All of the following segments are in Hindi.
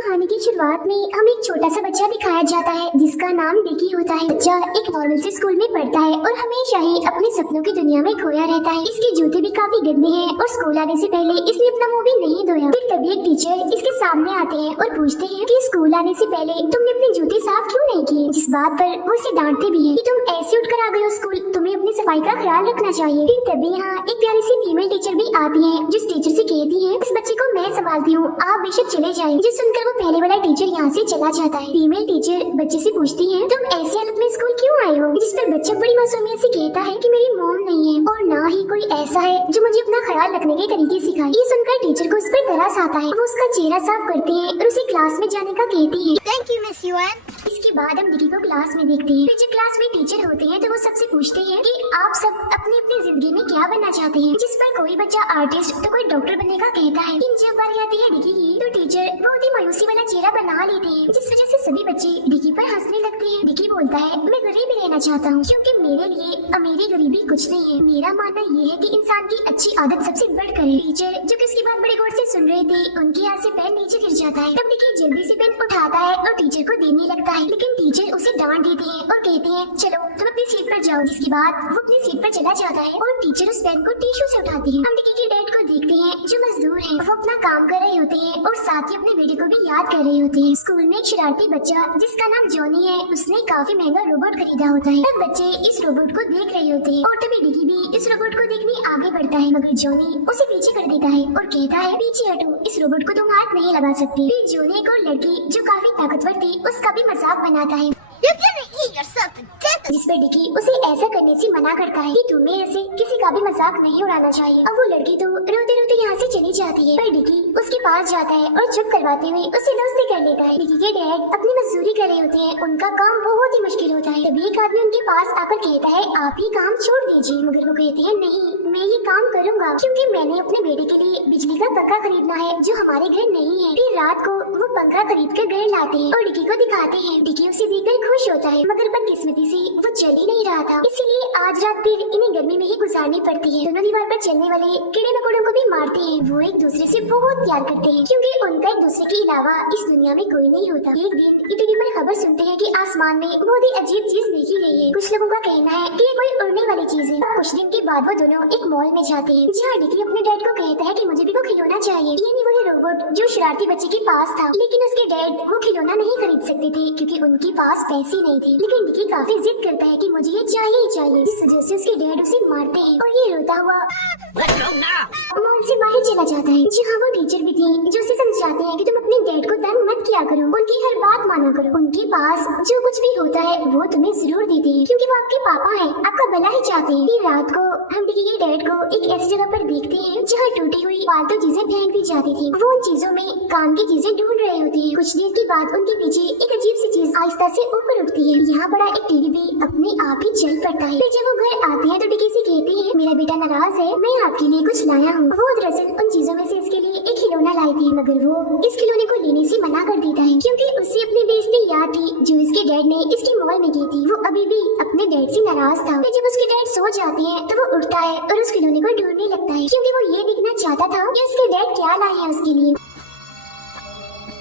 कहानी की शुरुआत में हमें एक छोटा सा बच्चा दिखाया जाता है जिसका नाम डिकी होता है। बच्चा एक नॉर्मल से स्कूल में पढ़ता है और हमेशा ही अपने सपनों की दुनिया में खोया रहता है। इसके जूते भी काफी गंदे हैं और स्कूल आने से पहले इसने अपना मुंह भी नहीं धोया। फिर तभी एक टीचर इसके सामने आते हैं और पूछते हैं कि स्कूल आने से पहले तुमने अपने जूते साफ क्यों नहीं किए, जिस बात पर वो इसे डांटते भी है कि तुम ऐसे उठकर आ गए हो स्कूल, तुम्हें अपनी सफाई का ख्याल रखना चाहिए। फिर तभी यहाँ एक प्यारी सी फीमेल टीचर भी आती है जिस टीचर से कहती है इस बच्चे को मैं संभालती हूँ, आप बेशक चले जाएं। जो सुनकर वो पहले वाला टीचर यहाँ से चला जाता है। फीमेल टीचर बच्चे से पूछती है तुम ऐसी हालत में स्कूल क्यों आए हो, जिस पर बच्चा बड़ी मासूमियत से कहता है कि मेरी मॉम नहीं है और ना ही कोई ऐसा है जो मुझे अपना ख्याल रखने के तरीके सिखाए। ये सुनकर टीचर को उस पर तरस आता है। वो उसका चेहरा साफ करते हैं और उसे क्लास में जाने का कहती है। Thank you miss yuan. इसके बाद हम डिकी को क्लास में देखते हैं। फिर जब क्लास में टीचर होते हैं तो वो सबसे पूछते हैं कि आप सब अपनी अपनी जिंदगी में क्या बनना चाहते हैं, जिस पर कोई बच्चा आर्टिस्ट तो कोई डॉक्टर बनने का कहता है। लेकिन जब बारी आती है डिकी की तो टीचर बहुत ही मायूसी वाला चेहरा बना लेते हैं, जिस वजह से सभी बच्चे डिकी पर हंसने लगते हैं। डिकी बोलता है मैं गरीब ही रहना चाहता हूँ क्योंकि मेरे लिए अमीरी गरीबी कुछ नहीं है। मेरा मानना ये है कि इंसान की अच्छी आदत सबसे बढ़कर है। टीचर जो कि उसकी बात बड़ी गौर से सुन रहे थे उनके हाथ से पेन नीचे गिर जाता है। तब डिकी जल्दी से पेन उठाता है और टीचर को देने लगता है, लेकिन टीचर उसे डांट देते हैं और कहते हैं चलो तुम अपनी सीट पर जाओ। जिसके बाद वो अपनी सीट पर चला जाता है और टीचर उस पेन को टिश्यू से उठाती है। हम डिकी के डैड को देखते हैं जो मजदूर है, वो अपना काम कर रहे होते हैं और साथ ही अपने बेटे को भी याद कर रहे होते हैं। स्कूल में एक शरारती बच्चा जिसका नाम जॉनी है, उसने काफी महंगा रोबोट खरीदा होता है। तब बच्चे इस रोबोट को देख रहे होते हैं और तभी डिकी भी इस रोबोट को देखने आगे बढ़ता है, मगर जॉनी उसे पीछे कर देता है और कहता है पीछे हटो, इस रोबोट को तुम हाथ नहीं लगा सकते। फिर जॉनी एक और लड़की जो काफी ताकतवर थी उसका भी मजाक बनाता है, You're gonna eat yourself to death. जिस पर डिकी उसे ऐसा करने से मना करता है कि तुम्हें ऐसे किसी का भी मजाक नहीं उड़ाना चाहिए। अब वो लड़की तो रोते रोते यहाँ से चली जाती है, पर डिकी उसके पास जाता है और चुप करवाते हुए उसे दोस्ती कर लेता है। डिकी के डैड अपनी मजदूरी कर रहे होते हैं, उनका काम बहुत ही मुश्किल होता है। तभी एक आदमी उनके पास आकर कहता है आप ही काम छोड़ दीजिए, मगर वो कहते हैं नहीं मैं ये काम करूँगा क्योंकि मैंने अपने बेटे के लिए बिजली का पंखा खरीदना है जो हमारे घर नहीं है। फिर रात को वो पंखा खरीद कर घर लाते हैं और डिकी को दिखाते हैं। डिकी उसे देखकर खुश होता है, मगर बदकिस्मती से वो चल ही नहीं रहा था, इसीलिए आज रात फिर इन्हें गर्मी में ही गुजारनी पड़ती है। दोनों दीवार पर चलने वाले कीड़े मकोड़ों को भी मारते हैं। वो एक दूसरे से बहुत प्यार करते हैं क्योंकि उनका एक दूसरे के अलावा इस दुनिया में कोई नहीं होता। एक दिन टीवी पर खबर सुनते हैं कि आसमान में बहुत ही अजीब चीज देखी गई है। कुछ लोगों का कहना है कि ये कोई उड़ने वाली चीज है। कुछ दिन के बाद वो दोनों एक मॉल में जाते हैं जहाँ डिकी अपने डैड को कहता है कि मुझे भी वो खिलौना चाहिए, यानी वही रोबोट जो शरारती बच्चे के पास था। लेकिन उसके डैड वो खिलौना नहीं खरीद सकते थे क्योंकि उनके पास पैसे नहीं थे। लेकिन डिकी काफी जिद करता है कि मुझे ये चाहिए ही चाहिए, जिस वजह से उसके डैड उसे मारते हैं और ये रोता हुआ मॉल से बाहर चला जाता है, जहाँ वो टीचर भी थी जो उसे समझाते हैं कि तुम अपने डैड को तंग मत किया करो, उनकी हर बात माना करो, उनके पास जो कुछ भी होता है वो तुम्हें जरूर देते हैं क्योंकि वो आपके पापा हैं, आपका भला ही चाहते हैं। फिर रात को हम डिकी के डैड को एक ऐसी जगह पर देखते हैं जहाँ टूटी हुई फालतू चीजें फेंक दी जाती थी। वो उन चीजों में काम की चीजें ढूंढ रहे होते हैं। कुछ देर के बाद उनके पीछे एक अजीब सी चीज आहिस्ता से ऊपर उठती है। यहाँ बड़ा एक टीवी भी अपने आप ही चल पड़ता है। फिर जब वो घर आते हैं तो डिकी से कहते हैं मेरा बेटा नाराज है, मैं आपके लिए कुछ लाया हूँ। वो दरअसल उन चीजों में से इसके लिए एक खिलौना लाई थी, मगर वो इस खिलौने को लेने से मना कर देता है क्योंकि उससे अपनी बेइज्जती याद थी जो इसके डैड ने इसकी मॉल में की थी। वो अभी भी अपने डैड से नाराज था। फिर जब उसके डैड सो जाते हैं तो वो उठता है और उस खिलौने को ढूंढने लगता है क्योंकि वो ये देखना चाहता था कि उसके डैड क्या लाए हैं उसके लिए।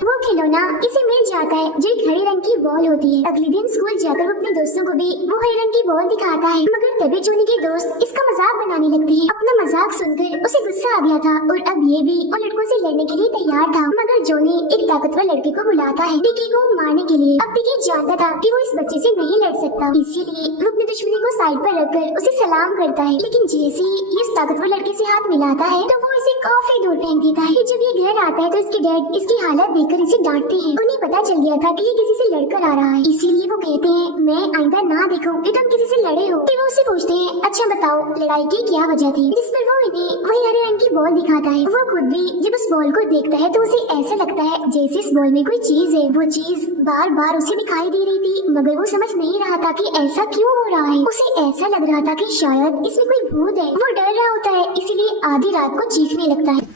वो खिलौना इसे मिल जाता है जो एक हरे रंग की बॉल होती है। अगले दिन स्कूल जाकर वो अपने दोस्तों को भी वो हरे रंग की बॉल दिखाता है, मगर तभी जॉनी के दोस्त इसका मजाक बनाने लगते हैं। अपना मजाक सुनकर उसे गुस्सा आ गया था और अब ये भी उन लड़कों से लड़ने के लिए तैयार था, मगर जॉनी एक ताकतवर लड़के को बुलाता है डिकी को मारने के लिए। अब डिकी जानता था कि वो इस बच्चे से नहीं लड़ सकता, इसीलिए वो अपनी दुश्मनी को साइड पर रखकर उसे सलाम करता है। लेकिन जैसे ही इस ताकतवर लड़के से हाथ मिलाता है तो वो इसे काफी दूर फेंक देता है। जब ये घर आता है तो इसके डैड इसकी हालत देखकर इसे डांटते हैं। उन्हें पता चल गया था कि ये किसी से लड़कर आ रहा है, इसीलिए वो कहते हैं मैं आइंदा ना देखूं कि तुम किसी से लड़े हो। फिर वो उससे पूछते हैं अच्छा बताओ लड़ाई की क्या वजह थी, जिस पर वो इन्हें वही हरे रंग की बॉल दिखाता है। वो खुद भी जब उस बॉल को देखता है तो उसे ऐसा लगता है जैसे इस बॉल में कोई चीज है। वो चीज बार बार उसे दिखाई दे रही थी, मगर वो समझ नहीं रहा था कि ऐसा क्यों हो रहा है। उसे ऐसा लग रहा था कि शायद इसमें कोई भूत है। वो डर रहा होता है, इसीलिए आधी रात को चीखने लगता है।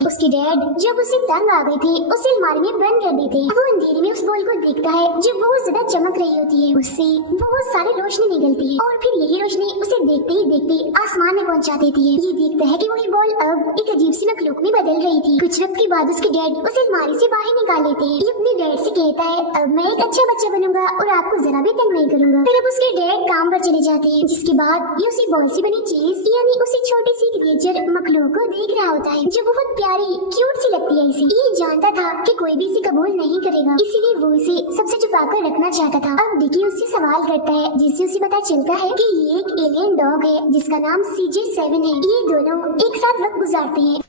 उसके डैड जब उसे तंग आ गई थी उसे अलमारी में बंद कर देते हैं। वो अंधेरे में उस बॉल को देखता है जो बहुत ज्यादा चमक रही होती है, उससे बहुत सारी रोशनी निकलती है और फिर यही रोशनी उसे देखते ही देखते आसमान में पहुंचा देती है। ये देखता है कि वही बॉल अब एक अजीब सी मखलूक में बदल रही थी। कुछ वक्त के बाद उसके डैड उसे अलमारी से बाहर निकाल लेते हैं। ये अपने डैड से कहता है, अब मैं एक अच्छा बच्चा बनूंगा और आपको जरा भी तंग नहीं करूंगा। फिर अब उसके डैड काम पर चले जाते हैं, जिसके बाद ये उसी बॉल से बनी चीज यानी उसी छोटी सी क्रिएचर मखलूक को देख रहा होता है, जो बहुत प्यारी क्यूट सी लगती है। इसे ये जानता था कि कोई भी इसे कबूल नहीं करेगा, इसीलिए वो इसे सबसे छुपा कर रखना चाहता था। अब डिकी उससे सवाल करता है, जिससे उसे पता चलता है कि ये एक एलियन डॉग है जिसका नाम CJ7 है। ये दोनों एक साथ वक्त गुजारते हैं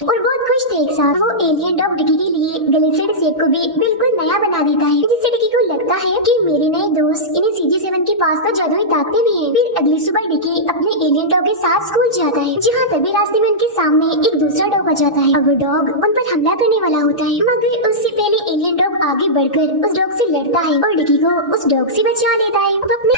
और बहुत खुश थे एक साथ। वो एलियन डॉग डिकी के लिए गैलेक्सी सेब को भी बिल्कुल नया बना देता है, जिससे डिकी को लगता है कि मेरे नए दोस्त इन्हें CJ7 के पास तो जादुई ताकतें भी हैं। फिर अगली सुबह डिकी अपने एलियन डॉग के साथ स्कूल जाता है, जहाँ तभी रास्ते में उनके सामने एक दूसरा डॉग आ जाता है और वो डॉग उन पर हमला करने वाला होता है। मगर उससे पहले एलियन डॉग आगे बढ़कर उस डॉग से लड़ता है और डिकी को उस डॉग से बचा लेता है। अब अपने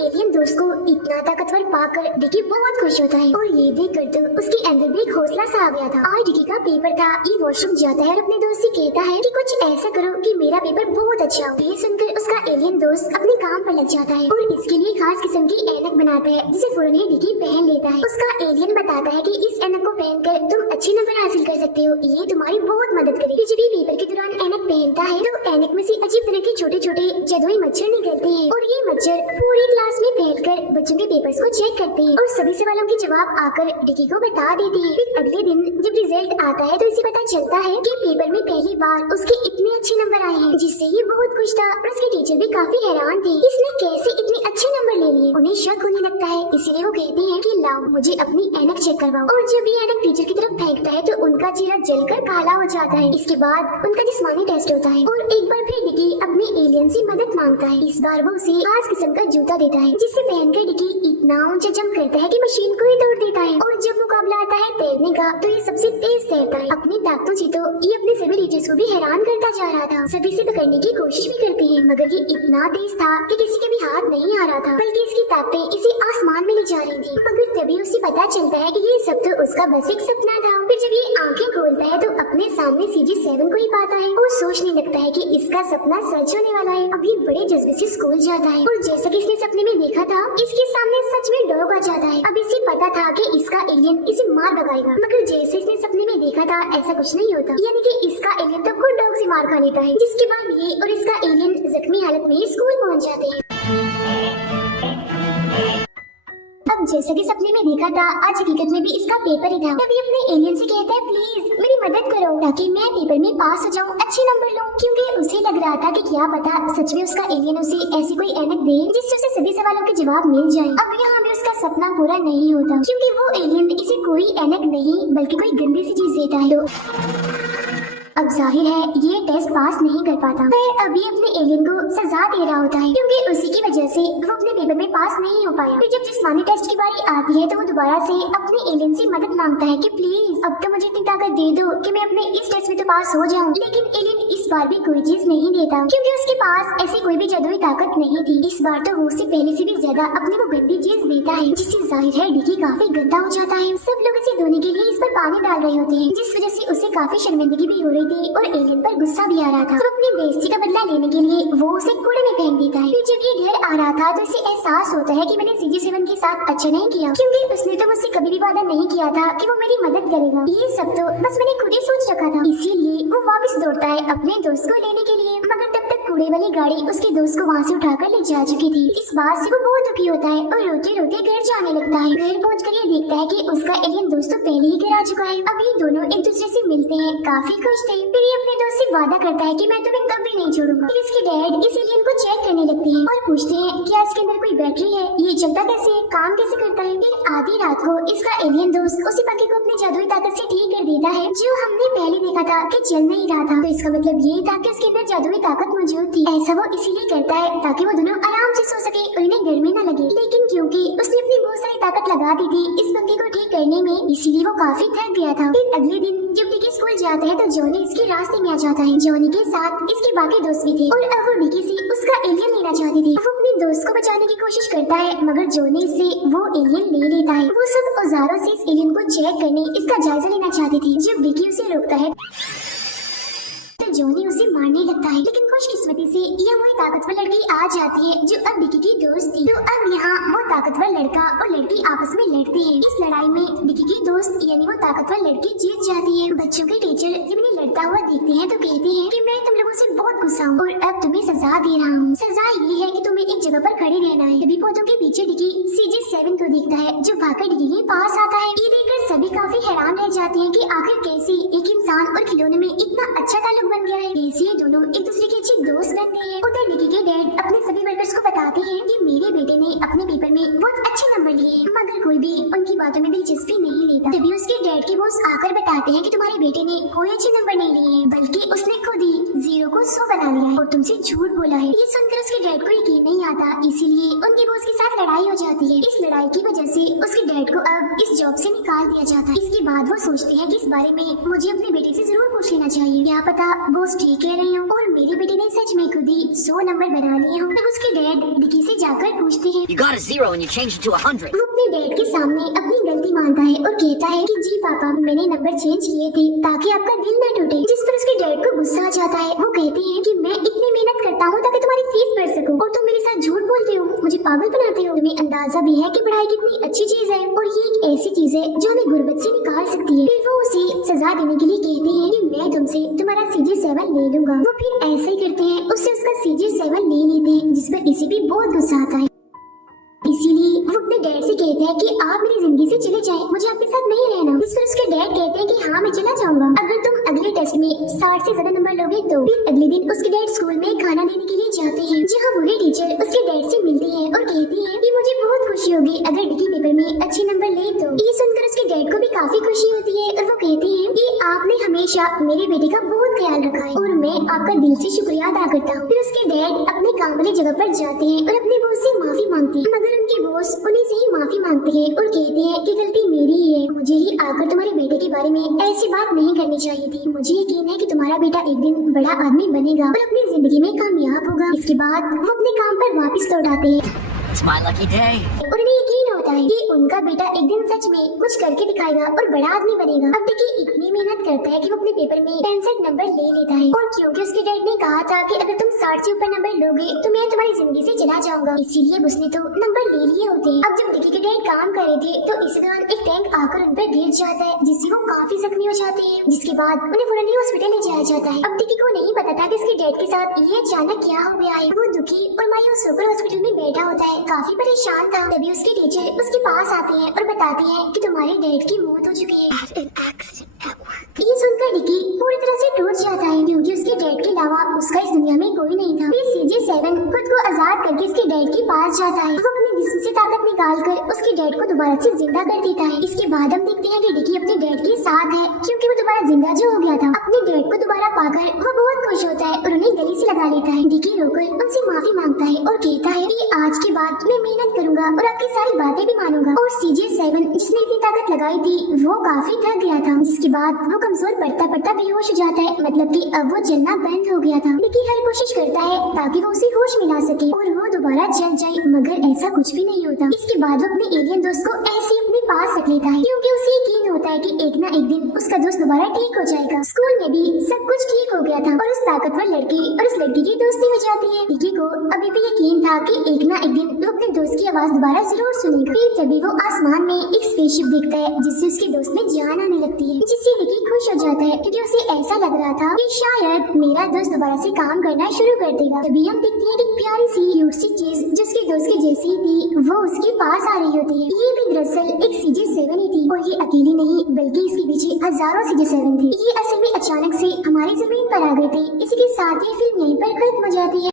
एलियन दोस्त को इतना ताकतवर पाकर डिकी बहुत खुश होता है और ये देखकर तो उसके अंदर भी एक हौसला सा आ गया था। आज डिकी का पेपर था। ये वॉशरूम जाता है और अपने दोस्त से कहता है कि कुछ ऐसा करो कि मेरा पेपर बहुत अच्छा हो। ये सुनकर उसका एलियन दोस्त अपने काम पर लग जाता है और इसके लिए खास किस्म की ऐनक बनाता है, जिसे फौरन ही डिकी पहन लेता है। उसका एलियन बताता है कि इस ऐनक को पहनकर तुम अच्छे नंबर हासिल कर सकते हो, ये तुम्हारी बहुत मदद करेगी। जब ये पेपर के दौरान ऐनक पहनता है तो ऐनक में से अजीब तरह के छोटे छोटे जादुई मच्छर निकलते हैं और ये मच्छर पूरी क्लास में फैलकर बच्चों के पेपर्स को चेक करते हैं और सभी सवालों के जवाब आकर डिकी को बता देते हैं। फिर अगले दिन जब रिजल्ट आता है तो इसे पता चलता है कि पेपर में पहली बार उसके इतने अच्छे नंबर आए हैं, जिससे ये बहुत खुश था और उसके टीचर भी काफी हैरान थे, इसने कैसे इतने अच्छे नंबर ले लिए। उन्हें शक होने लगता है, इसीलिए वो कहते हैं कि लाओ मुझे अपनी ऐनक चेक करवाओ। और जब ये ऐनक टीचर की तरफ फेंकता है तो उनका चेहरा जलकर काला हो जाता है। इसके बाद उनका जिस्मानी टेस्ट होता है और एक बार फिर डिकी अपने एलियन से मदद मांगता है। इस बार वो उसे खास किस्म का जूता देता है, जिससे पहनकर डिकी इतना ऊंचा जंप करता है कि मशीन को ही तोड़ देता है। और जब मुकाबला आता है तैरने का तो ये सबसे तेज तैरता है। अपनी ताकतों से तो ये अपने सभी टीचर्स को भी हैरान करता जा रहा था। सभी से पकड़ने की कोशिश भी करते हैं, मगर ये इतना तेज था कि किसी के भी हाथ नहीं आ रहा था, बल्कि इसकी ताकतें इसे आसमान में ले जा रही थी। मगर तभी उसे पता चलता है कि ये सब तो उसका बस एक सपना था। फिर जब ये आंखें खोलता है तो अपने सामने CJ7 को ही पाता है और सोचने लगता है कि इसका सपना सच होने वाला है। अभी बड़े जज्बे से स्कूल जाता है और जैसा कि इसने सपने में देखा था, इसके सामने सच में डॉग आ जाता है। अब इसे पता था कि इसका एलियन इसे मार भगाएगा, मगर जैसे इसने सपने में देखा था ऐसा कुछ नहीं होता, यानी कि इसका एलियन तो खुद डॉग से मार खा लेता है। जिसके बाद ये और इसका एलियन जख्मी हालत में स्कूल पहुंच जाते हैं। अब जैसा कि सपने में देखा था, आज हकीकत में भी इसका पेपर ही था। तभी अपने एलियन से कहता है, प्लीज मेरी मदद करो ताकि मैं पेपर में पास हो जाऊं, अच्छे नंबर लूं। क्योंकि उसे लग रहा था कि क्या पता सच में उसका एलियन उसे ऐसी कोई ऐनक दे जिससे उसे सभी सवालों के जवाब मिल जाए। अब यहाँ भी उसका सपना पूरा नहीं होता, क्योंकि वो एलियन इसे कोई ऐनक नहीं बल्कि कोई गंदी सी चीज देता है। तो अब जाहिर है ये टेस्ट पास नहीं कर पाता। फिर अभी अपने एलियन को सजा दे रहा होता है, क्योंकि उसी की वजह से वो अपने पेपर में पास नहीं हो पाया। फिर जब जिस्मानी टेस्ट की बारी आती है तो वो दोबारा से अपने एलियन से मदद मांगता है कि प्लीज अब तो मुझे इतनी ताकत दे दो कि मैं अपने इस टेस्ट में तो पास हो जाऊं। लेकिन एलियन इस बार भी कोई चीज नहीं देता, क्योंकि उसके पास ऐसी कोई भी जादुई ताकत नहीं थी। इस बार तो वो उससे पहले से भी ज्यादा अपने वो गंदी चीज देता है, जिससे जाहिर है डिकी काफी गंदा हो जाता है। सब लोग इसे धोने के लिए इस पर पानी डाल रहे होते हैं, जिस वजह से उसे काफी शर्मिंदगी भी हो रही थी और एलियन पर गुस्सा भी आ रहा था। तो अपनी बेइज्जती का बदला लेने के लिए वो उसे कूड़े में फेंक देता है। फिर जब ये घर आ रहा था तो इसे एहसास होता है कि मैंने CJ7 के साथ अच्छा नहीं किया, क्योंकि उसने तो मुझसे कभी भी वादा नहीं किया था कि वो मेरी मदद करेगा। ये सब तो बस मैंने खुद ही सोच रखा था। इसीलिए वो वापस दौड़ता है अपने दोस्त को लेने के लिए, मगर तब तक कूड़े वाली गाड़ी उसके दोस्त को वहाँ से उठाकर ले जा चुकी थी। इस बात से वो बहुत दुखी होता है और रोते रोते घर जाने लगता है। घर पहुँचकर ये देखता है कि उसका एलियन दोस्त तो पहले ही घर आ चुका है। अब ये दोनों एक दूसरे से मिलते हैं, काफी खुश थे। फिर ये अपने दोस्त से वादा करता है कि मैं तुम्हें कभी नहीं छोड़ूंगा। फिर इसके डैड इस एलियन को चेक करने लगते हैं और पूछते हैं क्या इसके अंदर कोई बैटरी है, ये चलता कैसे है, काम कैसे करता है। फिर आधी रात को इसका एलियन दोस्त उसी पंखे को अपनी जादुई ताकत से ठीक कर देता है, जो हमने पहले देखा था कि चल नहीं रहा था। तो इसका मतलब ये था कि उसके अंदर जादुई ताकत मौजूद थी। ऐसा वो इसीलिए करता है ताकि वो दोनों आराम से सो सके और इन्हें गर्मी न लगे। लेकिन क्योंकि उसने अपनी बहुत सारी ताकत लगा दी थी इस पंखे को ठीक करने में, इसीलिए वो काफी थक गया था। फिर अगले दिन जब डिकी स्कूल जाता है तो जॉनी इसके रास्ते में आ जाता है। जॉनी के साथ इसके बाकी दोस्त भी थे और अब वो डिकी से उसका एलियन लेना चाहती थी। वो अपने दोस्त को बचाने की कोशिश करता है, मगर जॉनी से वो एलियन ले लेता है। वो सब औजारों से इस एलियन को चेक करने, इसका जायजा लेना चाहती थी। जब डिकी उसे रोकता है तो जॉनी उसे मारने लगता है, लेकिन खुशकिस्मती से यह वही ताकतवर लड़की आ जाती है जो अब डिकी की दोस्त थी। तो अब यहाँ वो ताकतवर लड़का और लड़की आपस में लड़ते हैं। इस लड़ाई में डिकी की दोस्त यानी वो ताकतवर लड़की जीत जाती है। बच्चों के टीचर जब इन्हें लड़ता हुआ देखते हैं तो कहते हैं कि मैं तुम लोगों से बहुत गुस्सा हूँ और अब तुम्हें सजा दे रहा हूँ। सजा ये है कि तुम्हें एक जगह पर खड़े रहना है। तभी पौधों के पीछे डिकी CJ7 को देखता है जो भागकर डिकी के पास आता है। ये देखकर सभी काफी हैरान रह जाते हैं कि आखिर कैसे एक इंसान और खिलौने में इतना अच्छा ताल्लुक बन गया है। कैसे ये दोनों एक दूसरे के अच्छे दोस्त बन गए हैं। उधर डिकी के डैड अपने सभी वर्कर्स को बताते हैं कि मेरे बेटे ने अपने पेपर में बहुत अच्छे नंबर लिए, मगर कोई भी उनकी बातों में दिलचस्पी नहीं लेता। तभी उसके डैड के बॉस आकर बताते हैं कि तुम्हारे बेटे ने कोई अच्छे नंबर नहीं लिए, बल्कि उसने खुद ही 0 को 100 बना लिया है और तुमसे झूठ बोला है। ये सुनकर उसके डैड को यकीन नहीं आता, इसीलिए उनके बॉस के साथ लड़ाई हो जाती है। इस लड़ाई की वजह से उसके डैड को अब इस जॉब से निकाल दिया जाता है। इसके बाद वो सोचते हैं कि इस बारे में मुझे अपने बेटे से जरूर पूछ लेना चाहिए, क्या पता बॉस ठीक कह रही हूँ और मेरे बेटे ने सच में खुद ही 100 नंबर बना लिए हों। तब उसके डैड डिकी से जाकर पूछते हैं, You got a 0 and you changed it to 100. वो अपने डैड के सामने अपनी गलती मानता है और कहता है कि जी पापा, मैंने नंबर चेंज किए थे ताकि आपका दिल न टूटे। जिस पर उसके डैड को गुस्सा आ जाता है। वो कहते हैं कि मैं इतनी मेहनत करता हूँ ताकि तुम्हारी फीस भर सकूं और तुम मेरे साथ झूठ बोलते हो, मुझे पागल बनाते हो। तुम्हें अंदाजा भी है कि पढ़ाई कितनी अच्छी चीज है और ये एक ऐसी चीज है जो हमें गुर्बत से निकाल सकती है। फिर वो उसे सजा देने के लिए कहते हैं कि मैं तुमसे तुम्हारा CJ7 ले लूंगा। वो फिर ऐसा ही करते हैं, उससे उसका CJ7 ले लेते हैं, जिस पर इसे भी बहुत गुस्सा आता है। इसीलिए वो अपने डैड से कहते हैं कि आप मेरी जिंदगी से चले जाएं, मुझे आपके साथ नहीं रहना। इस पर उसके डैड कहते हैं कि हाँ मैं चला जाऊंगा अगर तुम अगले टेस्ट में 60 से ज्यादा नंबर लोगे तो। फिर अगले दिन उसके डैड स्कूल में खाना देने के लिए जाते हैं, जहाँ बूढ़े टीचर उसके डैड से मिलती है और कहती है कि मुझे बहुत खुशी होगी अगर डिकी पेपर में अच्छे नंबर ले तो। ये सुनकर उसके डैड को भी काफी खुशी होती है और वो कहते हैं कि आपने हमेशा मेरे बेटे का बहुत ख्याल रखा है और मैं आपका दिल से शुक्रिया अदा करता हूँ। फिर उसके डैड अपने काम वाली जगह पर जाते हैं और अपने बॉस से माफी मांगते हैं, मगर उनके बॉस उन्हीं से ही माफी मांगते हैं और कहते हैं कि गलती मेरी ही है, मुझे ही आकर तुम्हारे बेटे के बारे में ऐसी बात नहीं करनी चाहिए थी। मुझे यकीन है कि तुम्हारा बेटा एक दिन बड़ा आदमी बनेगा और अपनी जिंदगी में कामयाब होगा। इसके बाद वो अपने काम पर वापस लौट आते हैं। It's my lucky day. और उन्हें यकीन होता है कि उनका बेटा एक दिन सच में कुछ करके दिखाएगा और बड़ा आदमी बनेगा। अब डिकी इतनी मेहनत करता है कि वो अपने पेपर में 65 नंबर ले लेता है और क्योंकि उसके डैड ने कहा था कि अगर तुम 60 से ऊपर नंबर लोगे तो मैं तुम्हारी जिंदगी से चला जाऊंगा, इसीलिए उसने तो नंबर ले लिए होते। अब जब डिकी के डैड काम कर रहे थे तो इस दौरान एक टैंक आकर उन पर गिर जाता है, जिससे वो काफी जख्मी हो जाते हैं, जिसके बाद उन्हें फौरन हॉस्पिटल ले जाया जाता है। अब डिकी को नहीं पता था कि उसके डैड के साथ ये अचानक क्या हो गया है। वो दुखी और मायूस होकर हॉस्पिटल में बैठा होता है, काफी परेशान था। तभी उसके टीचर उसके पास आते हैं और बताते हैं कि तुम्हारे डैड की मौत हो चुकी है। ये सुनकर डिकी पूरी तरह से टूट जाता है क्योंकि उसके डैड के अलावा उसका इस दुनिया में कोई नहीं था। फिर CJ7 खुद को आजाद करके उसके डैड के पास जाता है। वो अपने जिस्म से ताकत निकाल कर उसके डैड को दोबारा से जिंदा कर देता है। इसके बाद हम देखते हैं कि डिकी अपने डैड के साथ है क्योंकि वो दोबारा जिंदा जो हो गया था। अपने डैड को दोबारा पाकर वो बहुत खुश होता है और उन्हें गले से लगा लेता है। डिकी रोकर उनसे माफी मांगता है और कहता है कि आज के बाद मैं मेहनत करूंगा और आपकी सारी बातें भी मानूंगा। और CJ7 जिसने इतनी ताकत लगाई थी वो काफी थक गया था, जिसके बाद वो कमजोर पड़ता पड़ता बेहोश हो जाता है, मतलब कि अब वो चलना बंद हो गया था। डिकी हर कोशिश करता है ताकि वो उसे होश मिला सके और वो दोबारा चल जाए, मगर ऐसा कुछ भी नहीं होता। इसके बाद वो अपने एलियन दोस्त को ऐसे ही अपने पास रख लेता है क्योंकि उसे यकीन होता है कि एक ना एक दिन उसका दोस्त दोबारा ठीक हो जाएगा। स्कूल में भी सब कुछ ठीक हो गया था और उस ताकतवर लड़के और उस लड़की की दोस्ती हो जाती है। डिकी को अभी भी यकीन था कि एक ना एक दिन वो अपने दोस्त की आवाज दोबारा जरूर सुनेगा। फिर तभी वो आसमान में एक स्पेसशिप देखता है जिससे उसके दोस्त में जान आने लगती है, जिससे डिकी खुश हो जाता है क्योंकि उसे ऐसा लग रहा था कि शायद मेरा दोस्त दोबारा से काम करना शुरू कर देगा। तभी हम देखते हैं कि प्यारी सी क्यूट सी चीज जिसके दोस्त के जैसी ही थी वो उसके पास आ रही होती है। ये भी दरअसल एक CJ7 ही थी और ये अकेली नहीं बल्कि इसके पीछे हजारों CJ7 थे। ये असल में अचानक से हमारी जमीन पर आ गए थे। इसी के साथ ये फिल्म यहीं पर खत्म हो जाती है।